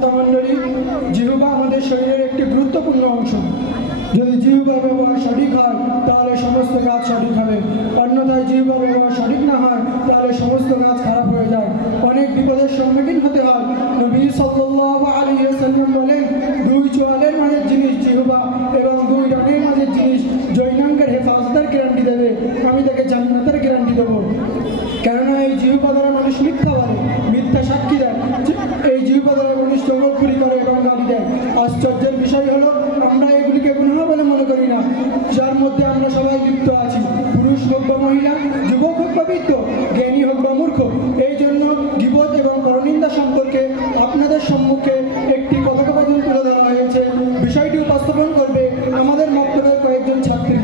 শ্রোতা মণ্ডলী, জিহ্বা আমাদের শরীরের একটি গুরুত্বপূর্ণ অংশ। যদি জিহ্বার ব্যবহার সঠিক হয় তাহলে সমস্ত কাজ সঠিক হবে, অন্যথায় জিহ্বার ব্যবহার সঠিক না হয় তাহলে সমস্ত কাজ খারাপ হয়ে যায়, অনেক বিপদের সম্মুখীন হতে হয়। নবী সাল্লাল্লাহু আলাইহি ওয়াসাল্লাম বলেন, দুই চোয়ালের মাঝের জিনিস জিহ্বা এবং দুই ডানের মাঝের জিনিস জৈনাঙ্গের হেফাজতের গ্যারান্টি দেবে, আমি তাকে জান্নাতের গ্যারান্টি দেবো। কেননা এই জিহ্বা দ্বারা মানুষ মিথ্যা বলে, মিথ্যা সাক্ষী দেয়, এই জিহ্বা দ্বারা মানুষ জঙ্গলপুরি করে এবং গালি দেয়। আশ্চর্যের বিষয় হলো আমরা এগুলিকে গুনাহ বলে মনে করি না, যার মধ্যে আমরা সবাই লিপ্ত আছি। পুরুষ হোক বা মহিলা, যুবক হোক বা বৃদ্ধ, জ্ঞানী হোক বা মূর্খ। এই জন্য গীবত এবং পরনিন্দা সম্পর্কে আপনাদের সম্মুখে একটি কথোপকথন তুলে ধরা হয়েছে। বিষয়টি উপস্থাপন করবে আমাদের মক্তবের কয়েকজন ছাত্রী।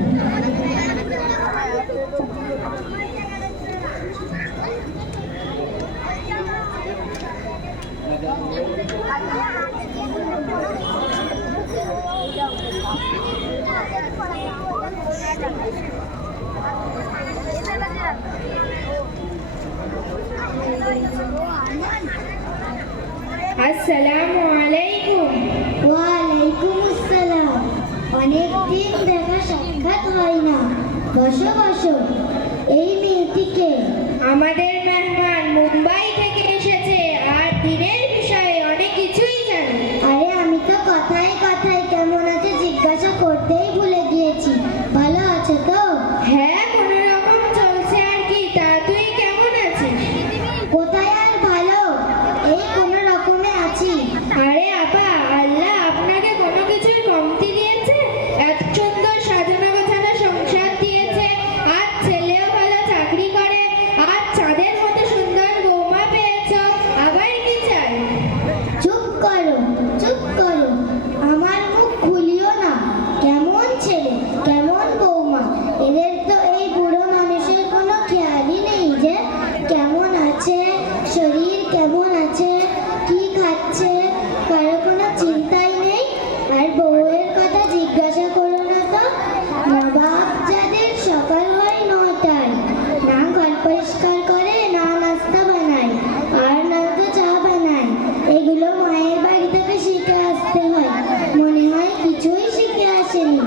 আসসালামু আলাইকুম। ওয়ালাইকুম আসসালাম। অনেকদিন দেখা সাক্ষাৎ হয় না, বসো বসো। এই মেয়েটিকে আমাদের মেহমান মুম্বাই থেকে এসেছে আর দিনের বিষয়ে অনেক কিছুই জানে। আরে আমি তো কথায় কথায় কেমন আছে জিজ্ঞাসা করতেই ভুলে গিয়েছি। ভালো আছো তো? হ্যাঁ, কোনো রকম চলছে আর কি। তা তুই কেমন আছিস? কোথায় আর ভালো, এই কোনো রকমে আছি। আরে আপা, আল্লাহ আপনাকে কোনো কিছুর কমতি দিয়েছে? এত সুন্দর সাজানো গোছানো সংসার দিয়েছে, আর ছেলেও ভালো চাকরি করে, আর চাঁদের মতো সুন্দর বৌমা পেয়েছো, আবার কি চাই? চুপ করো, চুপ করো, আমার মুখ খুলিও না। কেমন ছেলে, কেমন বৌমা, এদের তো এই বুড়ো মানুষের কোনো খেয়ালই নেই যে কেমন আছে, শরীর কেমন আছে, কি খাচ্ছে, কারো কোনো চিন্তাই নেই। আর বউয়ের কথা জিজ্ঞাসা করো না তো। নবাব যাদের সকাল হয় 9টায়, না ঘর পরিষ্কার করে, না নাস্তা বানায়, আর না তো চা বানায়। এগুলো মায়ের বাড়ি থেকে শিখে আসতে হয়, মনে হয় কিছুই শিখে আসেনি।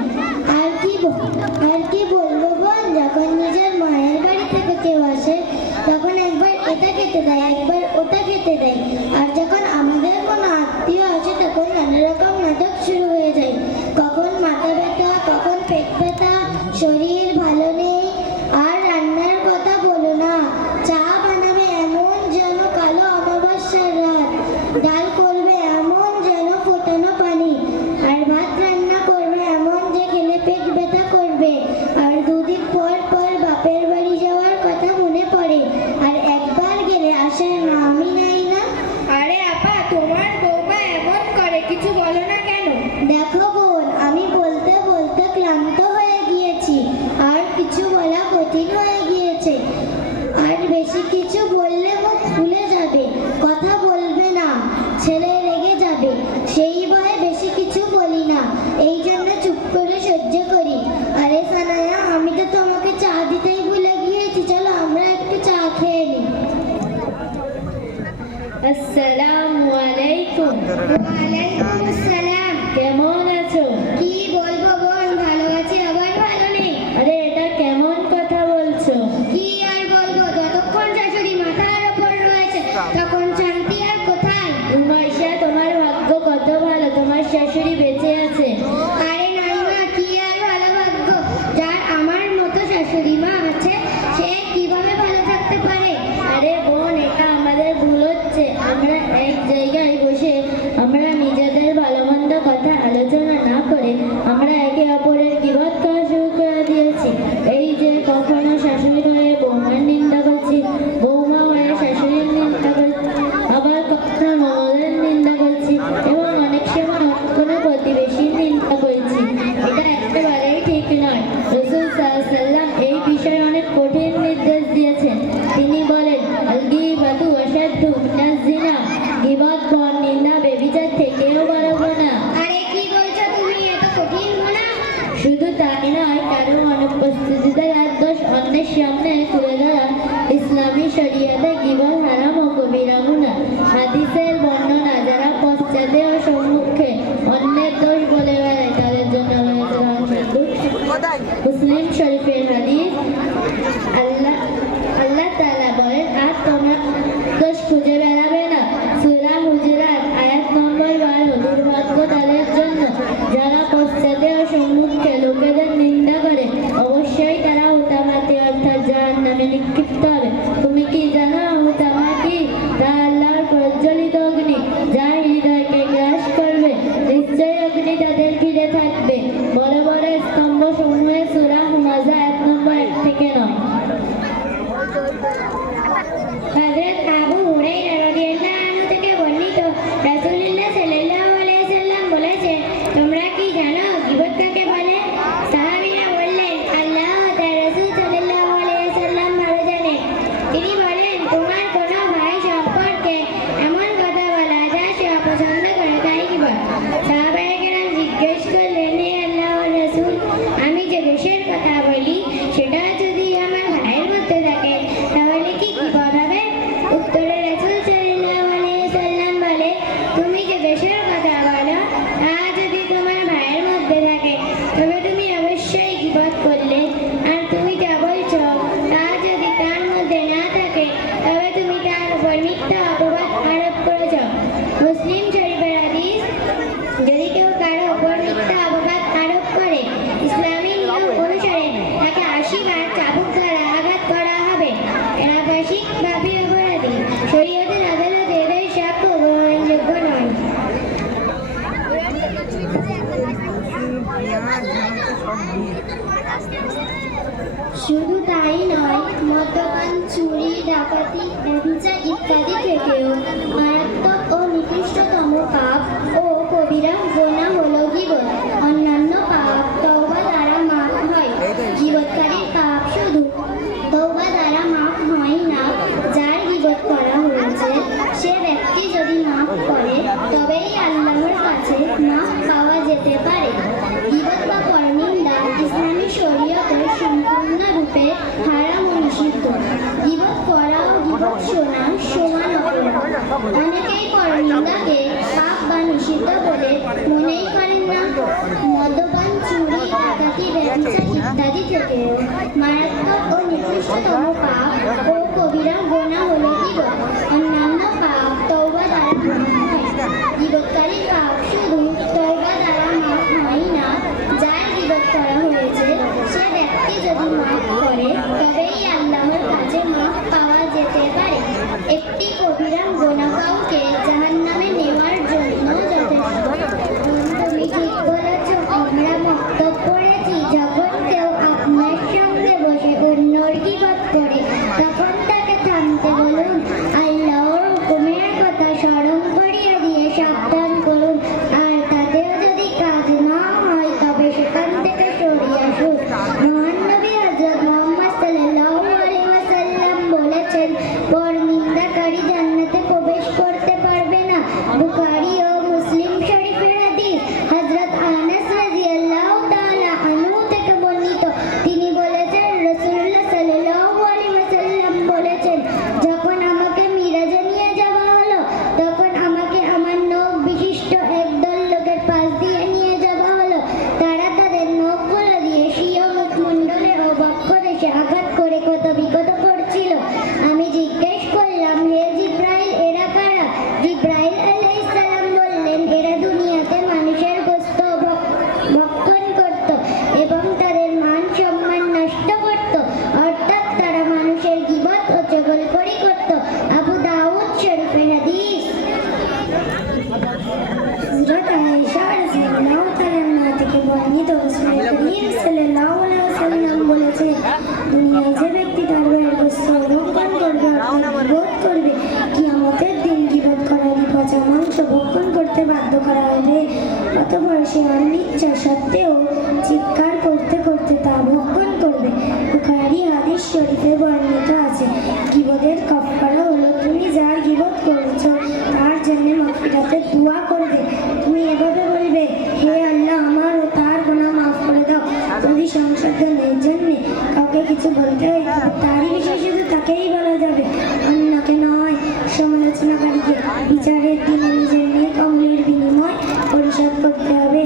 আর কি বলবো বোন, যখন নিজের মায়ের বাড়ি থেকে কেউ আসে তখন একবার এটা খেতে দেয়, একবার ওটা খেতে দেয়, আর যখন আমাদের কোনো আত্মীয় আসে তখন নানা রকম নাটক শুরু হয়ে যায়। কখন মাথা ব্যথা, কখন পেট ব্যথা, শরীর ভালো নেই। আর রান্নার কথা বলো না, চা বানাবে এমন যেন কালো অমাবস্যার রাত, ডাল করবে এমন যেন ফোটানো পানি, আর ভাত রান্না করবে এমন যে খেলে পেট ব্যথা করবে। আর দুদিন পর পর বাপের বাড়ি যাওয়ার কথা মনে পড়ে, আর একবার গেলে আসার নামই নাই না। আরে আপা, তোমার বৌমা এমন করে, কিছু বলো না কেন? দেখো বোন, আমি বলতে বলতে ক্লান্ত হয়ে গিয়েছি, আর কিছু বলা কঠিন হয়ে গিয়েছে। আর বেশি কিছু বললে মুখ ফুলে যাবে, কথা বলবে না, ছেলে রেগে যাবে, সেই ভয়ে বেশি কিছু বলি না। এই জন্য চুপ করে সহ্য করি। আরে সানায়া, আমি তো তোমাকে চা দিতেই ভুলে গিয়েছি, চলো আমরা একটু চা খেয়ে নিই। আসসালামু আলাইকুম। ওয়ালাইকুম আসসালাম। কেমন আছো? কি বলবো বোন, ভালো আছি আবার ভালো নেই। আরে এটা কেমন কথা বলছো? কি আর বলবো, যতক্ষণ শাশুড়ি মাথার ওপর রয়েছে তখন শান্তি আর কোথায়। উমাইশা, তোমার ভাগ্য কত ভালো, তোমার শাশুড়ি বেঁচে আছে। আরে নাইমা, কি আর ভালো ভাগ্য, যার আমার মতো শাশুড়ি মা আছে, সে কিভাবে ভালো থাকতে পারে। আরে বোন, এটা আমাদের ভুল হচ্ছে। আমরা এক জায়গায় বসে আমরা নিজেদের ভালো মন্দ কথা আলোচনা না করে প্রজ্বলিত অগ্নি, যার হৃদয়কে গ্রাস করবে, নিশ্চয়ই অগ্নি তাদের ঘিরে থাকবে। বড় বড় স্তম্ভ সমূহে সূরা হুমাযা 1 নম্বর 1 থেকে 9। হযরত আবু হুরায়রা রাদিয়াল্লাহু আনহু থেকে বর্ণিত, রাসূলুল্লাহ সাল্লাল্লাহু আলাইহি সাল্লাম বলেছেন, তোমরা কি জানো গীবত কাকে বলে? সাহাবীরা বললেন, আল্লাহ ও তার রাসূল সাল্লাল্লাহু আলাইহি সাল্লাম ভালো জানেন। তিনি বলেন, তোমার কোনো ভাই সম্পর্কে এমন কথা বলা যা সে অপছন্দ করে, তাই গীবত। সাহাবায়ে কেরাম জিজ্ঞেস করলেন, হে আল্লাহর রাসূল, আমি যে দেশের কথা বলি সেটা যদি আমার ভাইয়ের মধ্যে থাকে তাহলে কি গীবত হবে? উত্তরে রাসূল সাল্লাল্লাহু আলাইহি সাল্লাম বলে, তুমি যে দেশের কথা বলো তা যদি তোমার ভাইয়ের মধ্যে থাকে তবে তুমি অবশ্যই গীবত করলে, আর তুমি যা বলছো তা যদি তার মধ্যে না থাকে তবে তুমি তার উপর মিথ্যা অপবাদ আরোপ করেছো। মুসলিম শরীফের হাদিস, যদি কেউ কারো উপর মিথ্যা অপবাদ আরোপ করে, ইসলামী নিয়ম অনুসারে তাকে 80 বার চাবুক দ্বারা আঘাত করা হবে। এরা ফাসিক পাপী অপরাধী। শরীয়তের আদালতে এদের সাক্ষ্য গ্রহণযোগ্য নয়। শুধু তাই নয়, মদ্যপান, চুরি, ডাকাতি, ব্যভিচার ইত্যাদি থেকেও মারাত্মক ও নিকৃষ্টতম পাপ ও কবিরা গুনাহ হলো গীবত। অন্যান্য পাপ তওবা দ্বারা মাফ হয়, গীবতকারীর পাপ শুধু তওবা দ্বারা মাফ হয় না। যার গীবত করা হয়েছে সে ব্যক্তি যদি মাফ করে তবেই আল্লাহর কাছে মাফ পাওয়া যেতে পারে। গীবত বা পরনিন্দা ইসলামী শরীয়তে সম্পূর্ণরূপে হারাম ও নিষিদ্ধ। গীবত করা ও গীবত শোনা সমান অপরাধ। অনেকেই পরনিন্দাকে পাপ বা নিষিদ্ধ বলে মনেই করেন না। মদ্যপান, চুরি, ডাকাতি, ব্যভিচার ইত্যাদি থেকেও মারাত্মক ও নিকৃষ্টতম পাপ ও কবিরা গুনাহ হলো গীবত। অন্যান্য পাপ তওবা দ্বারা মাফ হয়, গীবতকারীর পাপ শুধু তওবা দ্বারা মাফ হয় না। যার গীবত করা হয়েছে সে ব্যক্তি যদি মাফ করে তবেই আল্লাহর কাছে মাফ পাওয়া যেতে পারে। একটি কবিরা গুনাহ কাউকে জাহান্নামে নেওয়ার জন্য যথেষ্ট। তুমি ঠিক বলেছ, আমরা মক্তব পড়েছি, যখন কেউ আপনার সঙ্গে বসে অন্যর গীবত করে তখন তাকে থামতে বলুন, আল্লাহর হুকুমের কথা স্মরণ করিয়ে দিয়ে সাবধান করুন, আর তাতেও যদি কাজ না হয় তবে সেখান থেকে সরে আসুন। মহান নবী হযরত মুহাম্মদ সাল্লাল্লাহু আলাইহি ওয়াসাল্লাম বলেছেন, পরনিন্দাকারী জান্নাতে প্রবেশ করতে পারবে না। বুখারী ও মুসলিম শরীফের হাদিস। হযরত আনাস রাদিয়াল্লাহু তাআলা আনহু থেকে বর্ণিত, তিনি বলেছেন, রাসূলুল্লাহ সাল্লাল্লাহু আলাইহি ওয়াসাল্লাম বলেছেন, যখন আমাকে মিরাজে নিয়ে যাওয়া হলো তখন আমাকে আমার নখ বিশিষ্ট একদল লোকের পাশ দিয়ে নিয়ে যাওয়া হলো। তারা তাদের নখগুলো দিয়ে স্বীয় মুখমণ্ডলে ও বক্ষদেশে আঘাত করে ক্ষত বিক্ষত করছিল। আমি জিজ্ঞেস করলাম, হে জিব্রাইল, এরা কারা? জিব্রাইল আলাইহিস সালাম বললেন, এরা দুনিয়াতে মানুষের গোশত ভক্ষণ করত এবং তাদের মান সম্মান নষ্ট করত, অর্থাৎ তারা মানুষের গীবত ও চগলখড়ি করত। আবু দাউদ শরীফের হাদিস। হযরত আয়েশা রাদিয়াল্লাহু তাআলা আনহা থেকে বর্ণিত, রাসূল করিম সাল্লাল্লাহু আলাইহি ওয়াসাল্লাম বলেছেন, দুনিয়ায় যে ব্যক্তি তার ভাইয়ের গোশত ভক্ষণ করবে অর্থাৎ গীবত করবে, কিয়ামতের দিন গীবত করারই পচা মাংস ভক্ষণ করতে বাধ্য করা হবে। অতঃপর সে অনিচ্ছা সত্ত্বেও চিৎকার করতে করতে তা ভক্ষণ করবে। বুখারী হাদিস শরীফে বর্ণিত আছে, গীবতের কাফারা হলো তুমি যার গীবত করেছো তার জন্য মাগফিরাতের দোয়া করবে। তুমি এভাবে বলবে, হে আল্লাহ, আমার ও তার গুনাহ মাফ করে দাও। যদি সংশোধনের জন্য কাউকে কিছু বলতে হয় তবে তারই বিষয় শুধু তাকেই বলা যাবে, অন্যকে নয়। সমালোচনাকারীকে বিচারের দিন নিজের নেক আমলের বিনিময় পরিশোধ করতে হবে।